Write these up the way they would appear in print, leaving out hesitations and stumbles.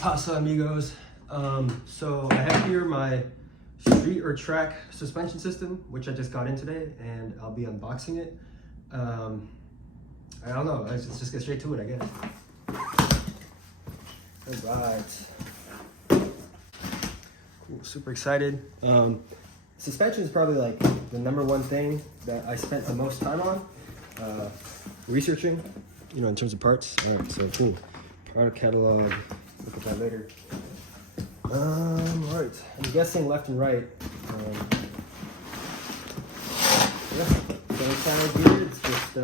Pasa amigos. So I have here my street or track suspension system, which I just got in today, and I'll be unboxing it. I don't know, let's just get straight to it, I guess. All right. Cool, super excited. Suspension is probably like the #1 thing that I spent the most time on researching, you know, in terms of parts. All right, so cool. Product catalog, look at that later. All right, I'm guessing left and right. Yeah, so inside here, it's just,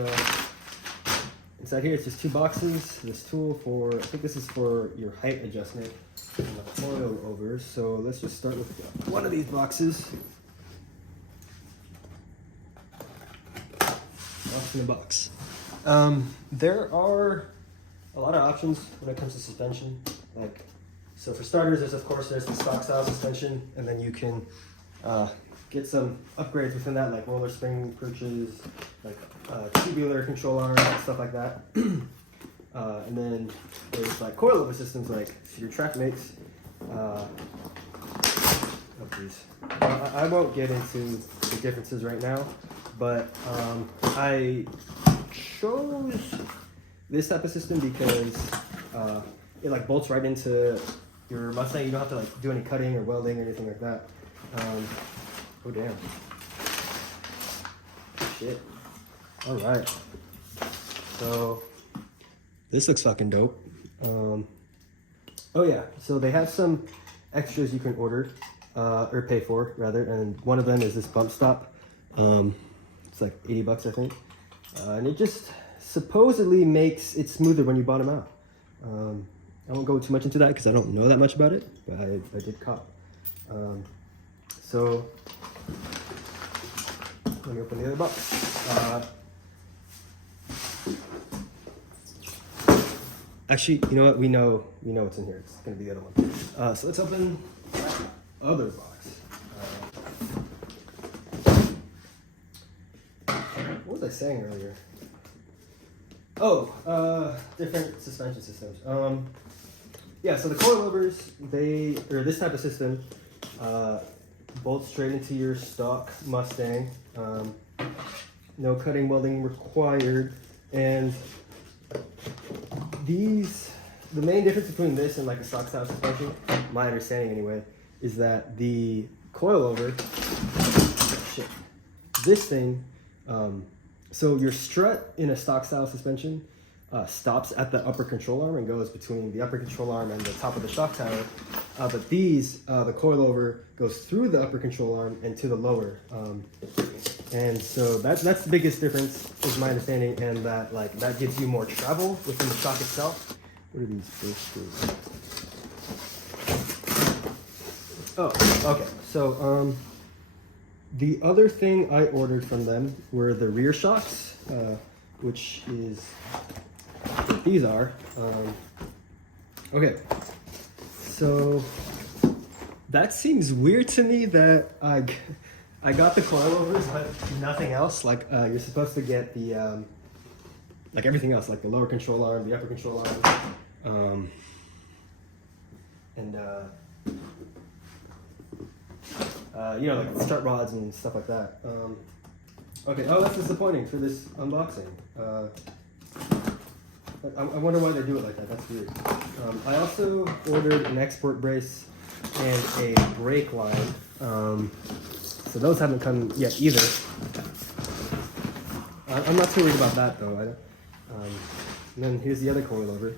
inside here, it's just 2 boxes. This tool for, I think this is for your height adjustment and the coilovers. So let's just start with one of these boxes. Box in the box. There are a lot of options when it comes to suspension. Like, so for starters, there's the stock style suspension, and then you can get some upgrades within that, like roller spring perches, like tubular control arms, stuff like that. And then there's like coilover systems, like your track makes. Oh please. I won't get into the differences right now, but I chose this type of system because it like bolts right into your Mustang. You don't have to like do any cutting or welding or anything like that. Oh damn. Shit. All right. So this looks fucking dope. Oh yeah. So they have some extras you can order or pay for rather, and one of them is this bump stop. It's like $80, I think, and it just supposedly makes it smoother when you bottom out. I won't go too much into that because I don't know that much about it, but I did cop. So let me open the other box. Actually, you know what? We know what's in here. It's gonna be the other one. So let's open that other box. What was I saying earlier? Oh, different suspension systems. Yeah, so the coilovers, this type of system, bolts straight into your stock Mustang. No cutting, welding required. And the main difference between this and like a stock style suspension, my understanding anyway, is that the coilover, this thing, so your strut in a stock style suspension stops at the upper control arm and goes between the upper control arm and the top of the shock tower. But these, the coilover goes through the upper control arm and to the lower. And so that's the biggest difference, is my understanding, and that gives you more travel within the shock itself. What are these big screws? Oh, okay. So the other thing I ordered from them were the rear shocks, which is what these are. Okay, so that seems weird to me that I got the coilovers but nothing else. Like you're supposed to get the like everything else, like the lower control arm, the upper control arm, and you know, like the strut rods and stuff like that. Okay, oh, that's disappointing for this unboxing. I wonder why they do it like that. That's weird. I also ordered an export brace and a brake line. So those haven't come yet either. I'm not too worried about that though. And then here's the other coilover.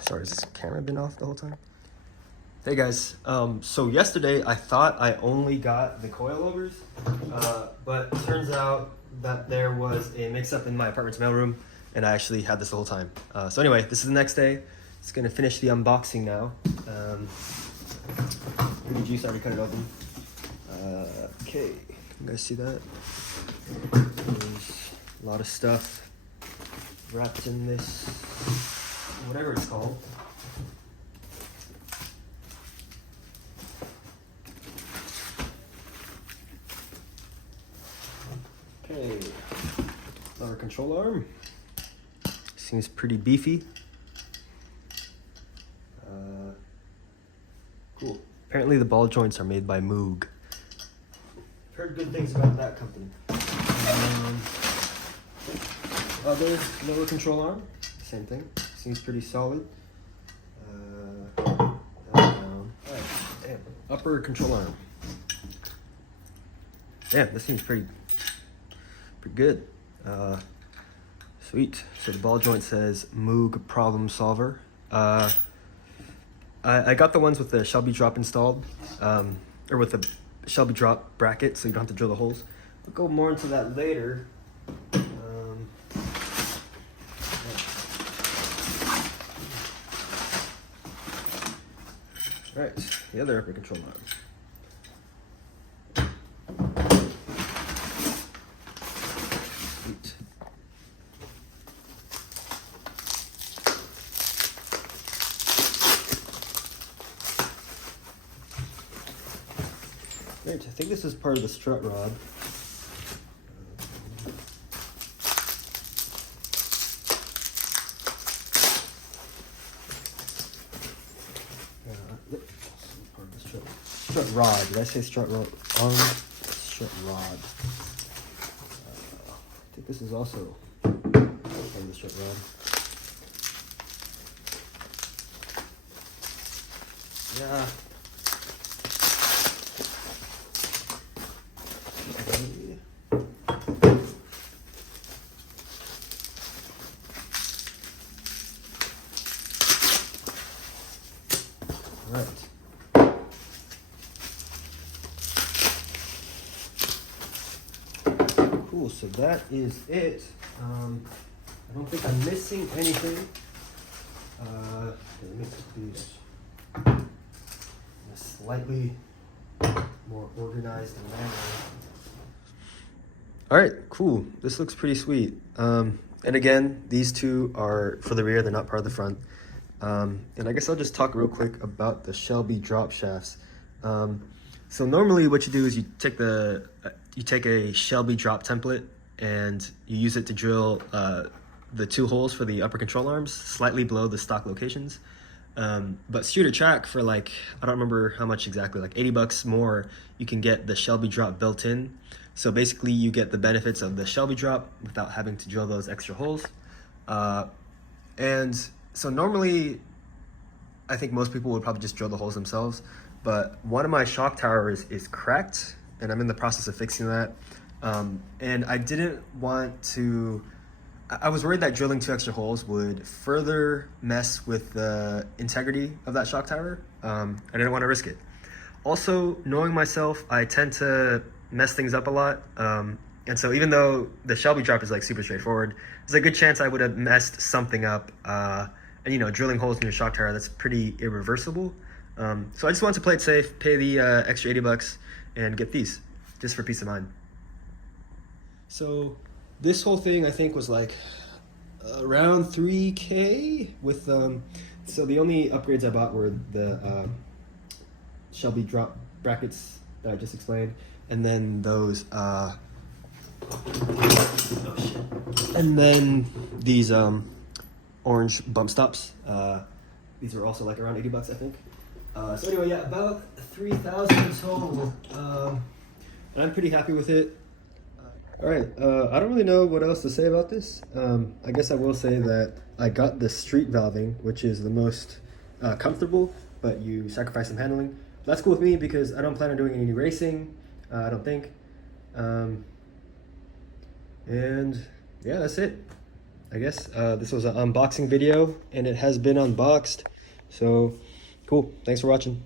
Sorry, has this camera been off the whole time? Hey guys, so yesterday I thought I only got the coilovers, but it turns out that there was a mix-up in my apartment's mailroom, and I actually had this the whole time. So anyway, this is the next day. It's gonna finish the unboxing now. Pretty juice, I already cut it open. Okay, you guys see that? There's a lot of stuff wrapped in this, whatever it's called. Okay, our control arm seems pretty beefy. apparently the ball joints are made by Moog. Heard good things about that company. Other lower control arm, same thing. Seems pretty solid. Down. Alright, damn. Upper control arm. Damn, this seems pretty good. Sweet. So the ball joint says Moog Problem Solver. I got the ones with the Shelby drop installed, or with the Shelby drop bracket, so you don't have to drill the holes. We'll go more into that later. All right, the other upper control arm. Sweet. Great, I think this is part of the strut rod. Part of the strut rod. Did I say strut rod? Strut rod. I think this is also part of the strut rod. Yeah. Right. Cool, so that is it. I don't think I'm missing anything. Let me put these in a slightly more organized manner. All right, cool. This looks pretty sweet. And again, these two are for the rear, they're not part of the front. And I guess I'll just talk real quick about the Shelby drop shafts. So normally what you do is you take a Shelby drop template and you use it to drill the two holes for the upper control arms slightly below the stock locations. But Studer Track for like, I don't remember how much exactly, like $80 more, you can get the Shelby drop built in. So basically you get the benefits of the Shelby drop without having to drill those extra holes. And so normally, I think most people would probably just drill the holes themselves, but one of my shock towers is cracked and I'm in the process of fixing that. And I didn't want to, I was worried that drilling 2 extra holes would further mess with the integrity of that shock tower. I didn't want to risk it. Also, knowing myself, I tend to mess things up a lot. And so even though the Shelby drop is like super straightforward, there's a good chance I would have messed something up. And you know, drilling holes in your shock tower, that's pretty irreversible. So I just wanted to play it safe, pay the extra $80 and get these, just for peace of mind. So this whole thing I think was like around 3K with, so the only upgrades I bought were the Shelby drop brackets that I just explained, and then those, oh shit. And then these orange bump stops. These are also like around $80, I think. So anyway, yeah, about 3,000 total. And I'm pretty happy with it. All right, I don't really know what else to say about this. I guess I will say that I got the street valving, which is the most comfortable, but you sacrifice some handling. That's cool with me because I don't plan on doing any racing, I don't think. And yeah, that's it. I guess this was an unboxing video and it has been unboxed. So cool, thanks for watching.